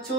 পাচ্ছ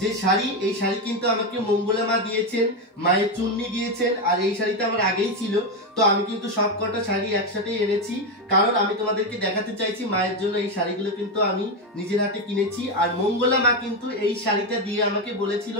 যে শাড়ি, এই শাড়ি কিন্তু আমাকে মঙ্গলা মা দিয়েছেন, মায়ের চুন্নি দিয়েছেন, আর এই শাড়িটা আমার আগেই ছিল। তো আমি কিন্তু সব কটা শাড়ি একসাথে এনেছি, কারণ আমি তোমাদেরকে দেখাতে চাইছি মায়ের জন্য এই শাড়িগুলো কিন্তু আমি নিজের হাতে কিনেছি। আর মঙ্গলা মা কিন্তু এই শাড়িটা দিয়ে আমাকে বলেছিল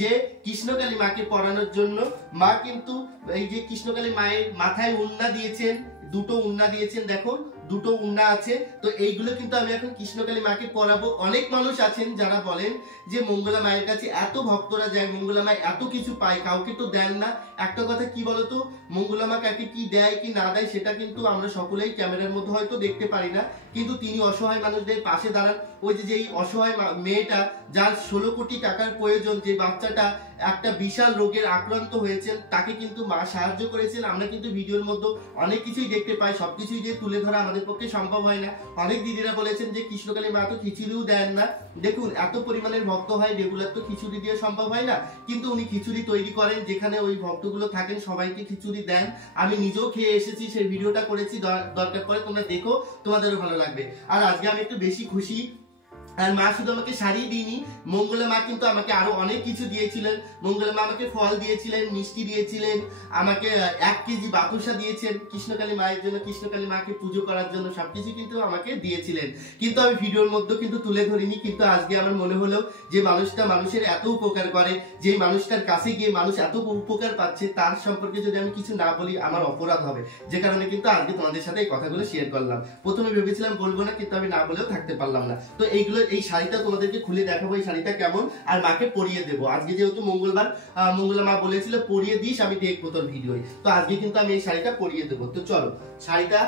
যে কৃষ্ণকালী মাকে পরানোর জন্য। মা কিন্তু এই যে কৃষ্ণকালী মায়ের মাথায় ওড়না দিয়েছেন, দুটো ওড়না দিয়েছেন, দেখো দুটো ওড়না আছে। তো এইগুলো কিন্তু আমি এখন কৃষ্ণকালী মাকে পরাবো। অনেক মানুষ আছেন যারা বলেন যে মঙ্গলা মায়ের কাছে এত ভক্তরা যায়, মঙ্গলা মা এত কিছু পায়, কাউকে তো দেন না। একটা কথা কি বলতো, মঙ্গলা মা কাকে কি দেয় কি না দেয় সেটা কিন্তু আমরা সকলেই ক্যামেরার মধ্যে হয়তো দেখতে পারি না, কিন্তু তিনি অসহায় মানুষদের পাশে দাঁড়ান। ওই যে এই অসহায় মেয়েটা যার 16 কোটি টাকার প্রয়োজন, যে বাচ্চাটা একটা বিশাল রোগের আক্রান্ত হয়েছেন, তাকে কিন্তু মা সাহায্য করেছেন। আমরা কিন্তু ভিডিওর মধ্যে অনেক কিছুই দেখতে পাই, সবকিছুই যে তুলে ধরা আমাদের পক্ষে সম্ভব হয় না। অনেক দিদিরা বলেছেন যে কৃষ্ণকালী মা তো খিচুড়িও দেন না। দেখুন এত পরিমাণের ভক্ত হয়, রেগুলার তো খিচুড়ি দিয়ে সম্ভব হয় না, কিন্তু উনি খিচুড়ি তৈরি করেন, যেখানে ওই ভক্তগুলো থাকেন সবাইকে খিচুড়ি দেন। আমি নিজেও খেয়ে এসেছি, সেই ভিডিওটা করেছি, দরকার পড়ে তোমরা দেখো, তোমাদেরও ভালো লাগবে। আর আজকে আমি একটু বেশি খুশি। আর মা শুধু আমাকে শাড়ি দিইনি, মঙ্গলা মা কিন্তু আমাকে আরো অনেক কিছু দিয়েছিলেন। মঙ্গলা মা আমাকে ফল দিয়েছিলেন, মিষ্টি দিয়েছিলেন, আমাকে 1 কেজি বাতাসা দিয়েছেন কৃষ্ণকালী মায়ের জন্য, কৃষ্ণকালী মাকে পুজো করার জন্য, সবকিছু কিন্তু আমাকে দিয়েছিলেন। কিন্তু আমি ভিডিওর মধ্যে কিন্তু তুলে ধরিনি। কিন্তু আজকে আমার মনে হলো যে মানুষটা মানুষের এত উপকার করে, যে মানুষটার কাছে গিয়ে মানুষ এত উপকার পাচ্ছে, তার সম্পর্কে যদি আমি কিছু না বলি আমার অপরাধ হবে, যে কারণে কিন্তু আজকে তোমাদের সাথে এই কথাগুলো শেয়ার করলাম। প্রথমে ভেবেছিলাম বলবো না, কিন্তু আমি না বলেও থাকতে পারলাম না। তো এইগুলো, এই শাড়িটা তোমাদেরকে খুলে দেখাবো, এই শাড়িটা কেমন, আর মাকে পরিয়ে দেবো। আজকে যেহেতু মঙ্গলবার, মঙ্গলা মা বলেছিল পরিয়ে দিস, আমি দেখবো তোর ভিডিওয়। তো আজকে কিন্তু আমি এই শাড়িটা পরিয়ে দেবো। তো চলো শাড়িটা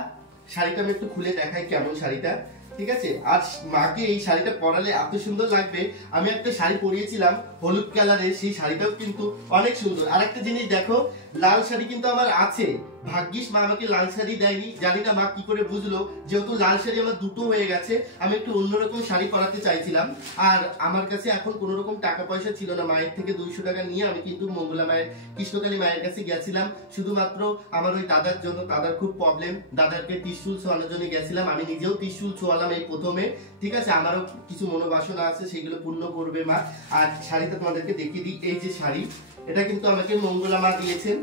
আমি একটু খুলে দেখাই কেমন শাড়িটা, ঠিক আছে? আর মাকে এই শাড়িটা পরালে এত সুন্দর লাগবে। আমি একটা শাড়ি পরিয়েছিলাম হলুদ কালারের, সেই শাড়িটাও কিন্তু অনেক সুন্দর। আর একটা জিনিস দেখো, লাল শাড়ি কিন্তু আমার আছে, ভাগ্যিস মা আমাকে লাল শাড়ি দেয়নি। জানি না মা কি করে বুঝলো, যেহেতু লাল শাড়ি আমার দুটো হয়ে গেছে, আমি একটু অন্যরকম শাড়ি পরাতে চাইছিলাম। আর আমার কাছে এখন কোনো রকম টাকা পয়সা ছিল না, মায়ের থেকে 200 টাকা নিয়ে আমি কিন্তু মঙ্গলা মায়ের, কৃষ্ণকালী মায়ের কাছে গেছিলাম শুধুমাত্র আমার ওই দাদার জন্য। দাদার খুব প্রবলেম, দাদাকে ত্রিশূল ছোঁয়ানোর জন্য গেছিলাম। আমি নিজেও ত্রিশূল ছোঁয়ালাম এই প্রথমে, ঠিক আছে? আমারও কিছু মনোবাসনা আছে, সেগুলো পূর্ণ করবে মা। আর শাড়িটা তোমাদেরকে দেখিয়ে দিই, এই যে শাড়ি, এটা কিন্তু আমাকে মঙ্গলা মা দিয়েছেন।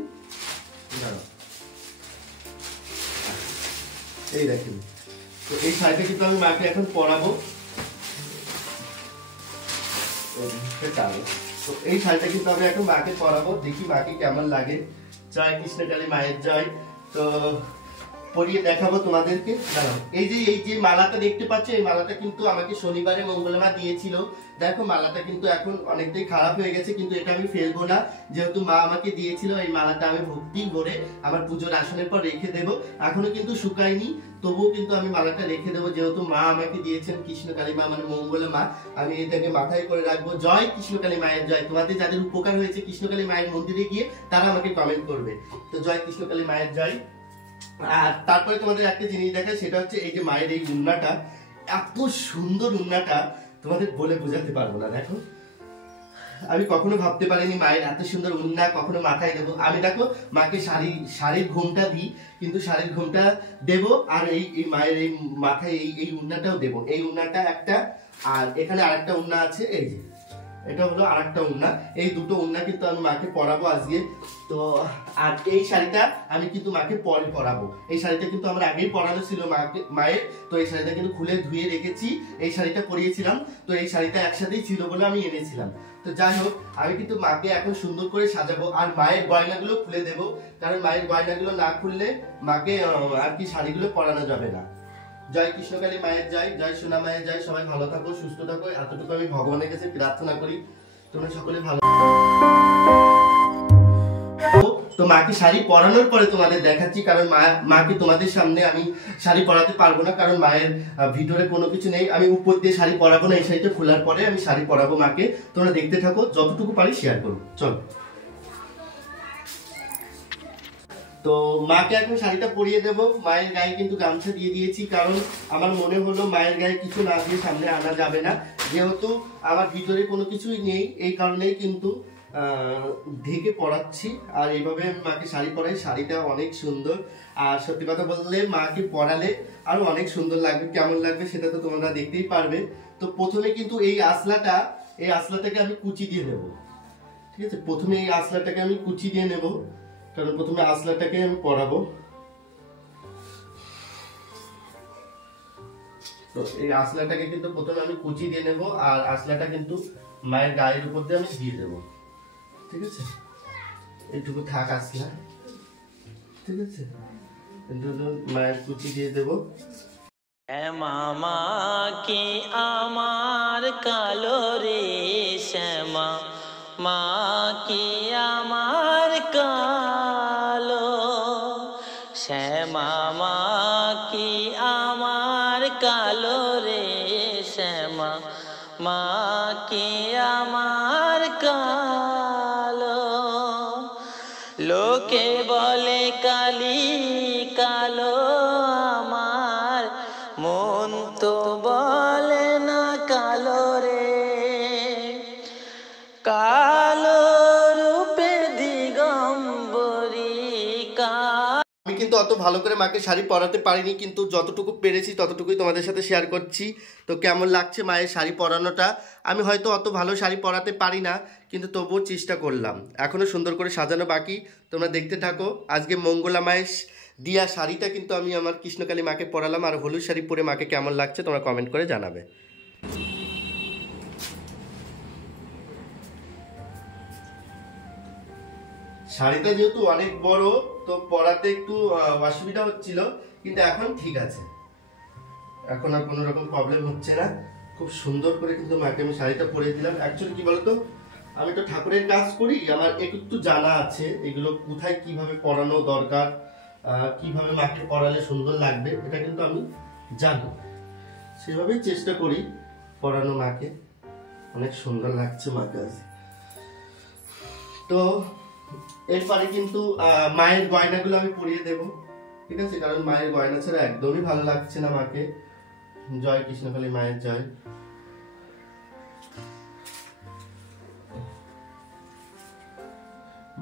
এই দেখেন, তো এই শাড়িটা কিন্তু আমি মাকে এখন পরাবো। তো এই শাড়িটা কিন্তু আমি এখন মাকে পরাবো, দেখি মাকে কেমন লাগে। জয় কৃষ্ণকালী মায়ের জয়। তো পরিয়ে দেখাবো তোমাদেরকে। এই যে মালাটা দেখতে পাচ্ছ, এই মালাটা কিন্তু আমাকে শনিবারে মঙ্গলা মা দিয়েছিল। দেখো মালাটা কিন্তু এখন অনেকটাই খারাপ হয়ে গেছে, কিন্তু এটা আমি ফেলবো না, যেহেতু মা আমাকে দিয়েছিল। এই মালাটা আমি ভক্তি করে আমার পুজোর আসনের পর রেখে দেবো। এখনো কিন্তু শুকায়নি, তবুও কিন্তু আমি মালাটা রেখে দেবো, যেহেতু মা আমাকে দিয়েছেন, কৃষ্ণকালী মা মানে মঙ্গলা মা। আমি এটাকে মাথায় করে রাখবো। জয় কৃষ্ণকালী মায়ের জয়। তোমাদের যাদের উপকার হয়েছে কৃষ্ণকালী মায়ের মন্দিরে গিয়ে, তারা আমাকে কমেন্ট করবে। তো জয় কৃষ্ণকালী মায়ের জয়। আর তারপরে তোমাদের একটা জিনিস দেখায়, সেটা হচ্ছে এই যে মায়ের এই উন্নাটা, এত সুন্দর উন্নাটা তোমাদের বলে বোঝাতে পারবো না। দেখো আমি কখনো ভাবতে পারিনি মায়ের এত সুন্দর উন্না কখনো মাথায় দেবো। আমি দেখো মাকে শাড়ির ঘোমটা দিই, কিন্তু শাড়ির ঘোমটা দেবো, আর এই মায়ের এই মাথায় এই উন্নাটাও দেবো। এই উন্নাটা একটা, আর এখানে আরেকটা উন্না আছে, এই যে এটা হলো আরেকটা উন্না। এই দুটো উন্না কিন্তু আমি মাকে পরাবো আজকে। তো আর এই শাড়িটা আমি কিন্তু মাকে পরে পরাবো। এই শাড়িটা কিন্তু আমার আগেই পরানো ছিল মায়ের। তো এই শাড়িটা কিন্তু খুলে ধুয়ে রেখেছি, এই শাড়িটা পরিয়েছিলাম। তো এই শাড়িটা একসাথেই ছিল বলে আমি এনেছিলাম। তো যাই হোক, আমি কিন্তু মাকে এখন সুন্দর করে সাজাবো, আর মায়ের গয়নাগুলো খুলে দেবো, কারণ মায়ের গয়নাগুলো না খুললে মাকে আর কি শাড়িগুলো পরানো যাবে না। জয় কৃষ্ণকালী মায়ের জয়, জয় সোনা মায়ের জয়। সবাই ভালো থাকো, সুস্থ থাকো, এতটুকু আমি ভগবানের কাছে প্রার্থনা করি। তোমরা সকলে ভালো। তো মাকে শাড়ি পরানোর পরে তোমাদের দেখাচ্ছি, কারণ মাকে তোমাদের সামনে আমি শাড়ি পরাতে পারবো না, কারণ মায়ের ভিতরে কোনো কিছু নেই। আমি উপর দিয়ে শাড়ি পরাবো না, এই শাড়িটা খোলার পরে আমি শাড়ি পরাবো মাকে। তোমরা দেখতে থাকো, যতটুকু পারি শেয়ার করো। চলো। তো মাকে এখন শাড়িটা পরিয়ে দেবো। মায়ের গায়ে কিন্তু গামছা দিয়ে দিয়েছি, কারণ আমার মনে হলো মায়ের গায়ে কিছু না দিয়ে সামনে আনা যাবে না, যেহেতু আমার ভিতরে কোনো কিছুই নেই, এই কারণেই কিন্তু ঢেকে পরাচ্ছি। আর এইভাবে আমি মাকে শাড়ি পরাই। শাড়িটা অনেক সুন্দর, আর সত্যি কথা বললে মাকে পরালে আরো অনেক সুন্দর লাগবে। কেমন লাগবে সেটা তো তোমরা দেখতেই পারবে। তো প্রথমে কিন্তু এই আসলাটা এই আসলাটাকে আমি কুচি দিয়ে নেব। ঠিক আছে, প্রথমে এই আসলাটাকে আমি কুচি দিয়ে নেব, কারণ প্রথমে আসলাটাকে আমি পরাবো। তো এই আসলাটাকে কিন্তু প্রথমে আমি কুচি দিয়ে নেব, আর আসলাটা কিন্তু মায়ের গায়ের উপর দিয়ে আমি দিয়ে দেবো। ঠিক আছে, এইটুকু থাক আসলা। ঠিক আছে, মায়ের কুচি দিয়ে দেবো। মামা কি আমার কালো রে শ্যামা, মা কি আমার কালো, শ্যামা মা কি আমার কালো রে শ্যামা, মা কি আমার কালো। লোকে বলে কালি কালো আমার, মন তো বলে না কালো রে, কালো রূপে দিগম্বরী। আমি কিন্তু অত ভালো করে মাকে শাড়ি পরাতে পারিনি, কিন্তু যতটুকু পেরেছি ততটুকুই তোমাদের সাথে শেয়ার করছি। তো কেমন লাগছে মায়ের শাড়ি পরানোটা? আমি হয়তো অত ভালো শাড়ি পরাতে পারি না, কিন্তু তবুও চেষ্টা করলাম। এখনও সুন্দর করে সাজানো বাকি, তোমরা দেখতে থাকো। আজকে মঙ্গলা মায়ের দিয়া শাড়িটা কিন্তু আমি আমার কৃষ্ণকালী মাকে পরালাম, আর হলুদ শাড়ি পরে মাকে কেমন লাগছে তোমরা কমেন্ট করে জানাবে। শাড়িটা যেহেতু অনেক বড়, তো পরাতে একটু অসুবিধা হচ্ছিল, কিন্তু এখন ঠিক আছে, এখন আর কোনো রকম প্রবলেম হচ্ছে না। খুব সুন্দর করে কিন্তু মাকে আমি শাড়িটা পরিয়ে দিলাম। অ্যাকচুয়ালি কি বলতো, আমি তো ঠাকুরের কাজ করি, আমার একটু জানা আছে এগুলো কোথায় কিভাবে পরানো দরকার, কিভাবে মাকে পরালে সুন্দর লাগবে, এটা কিন্তু আমি জানি। সেভাবেই চেষ্টা করি পরানো মাকে। অনেক সুন্দর লাগছে মাকে আজ। তো এরপরে কিন্তু মায়ের গয়নাগুলো আমি পরিয়ে দেব। ঠিক আছে, কারণ মায়ের গয়না ছাড়া একদমই ভালো লাগছে না মাকে। জয় কৃষ্ণকালী মায়ের জয়।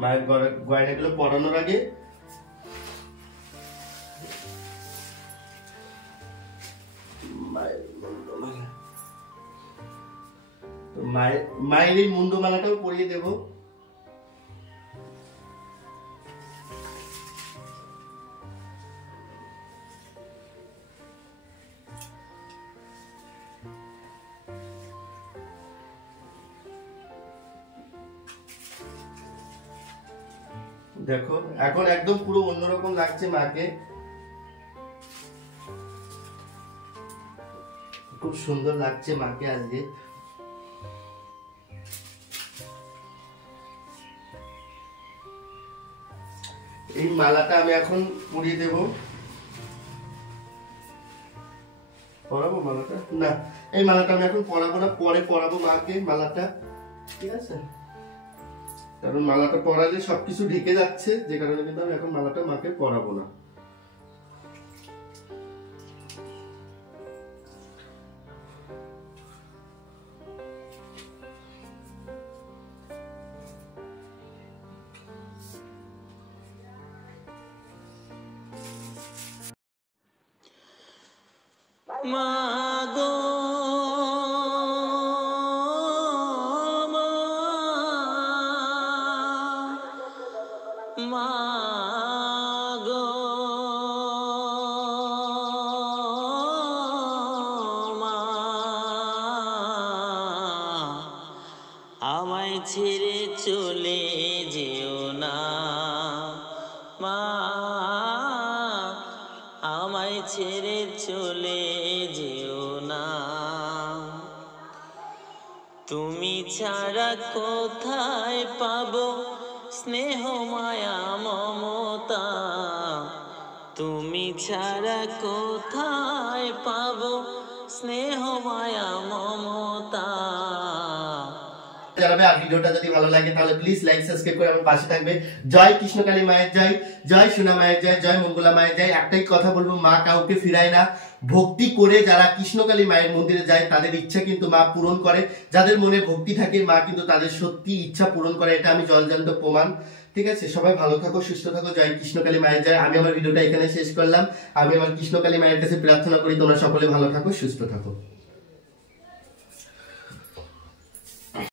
মায়ের গয়নাগুলো পরানোর আগে মায়ের এই মুন্ডমালাটাও পরিয়ে দেব। দেখো এখন একদম পুরো অন্যরকম লাগছে মাকে, খুব সুন্দর লাগছে মাকে আজকে। এই মালাটা আমি এখন পরিয়ে দেব। পরাবো মালাটা? না, এই মালাটা আমি এখন পরাবো না, পরে পরাবো মাকে মালাটা। ঠিক আছে, কারণ মালাটা পরালে সবকিছু ঢেকে যাচ্ছে, যে কারণে কিন্তু আমি এখন মালাটা মাকে পরাবো না। মাগো মাগো মা, আমায় ছেড়ে চলে যেও না মা, আমায় ছেড়ে চলে যেও না। তুমি ছাড়া কোথায় পাবো স্নেহ মায়া মমতা, তুমি ছাড়া কোথায় পাবো স্নেহ মায়া মমতা। জানাবে, আর ভিডিওটা যদি ভালো লাগে তাহলে প্লিজ লাইক সাবস্ক্রাইব করে আমার পাশে থাকবে। জয় কৃষ্ণকালী মায়ের জয়, জয় সোনা মায়ের জয়, জয় মঙ্গলা মায়ের জয়। একটাই কথা বলবো, মা কাউকে ফিরায় না। ভক্তি করে যারা কৃষ্ণকালী মায়ের মন্দিরে যায় তাদের ইচ্ছা কিন্তু মা পূরণ করে। যাদের মনে ভক্তি থাকে মা কিন্তু তাদের সত্যি ইচ্ছা পূরণ করে, এটা আমি জলজান্ত প্রমাণ। ঠিক আছে, সবাই ভালো থাকো, সুস্থ থাকো। জয় কৃষ্ণকালী মায়ের জয়। আমি আমার ভিডিওটা এখানে শেষ করলাম। আমি আমার কৃষ্ণকালী মায়ের কাছে প্রার্থনা করি তোমরা সকলে ভালো থাকো, সুস্থ থাকো।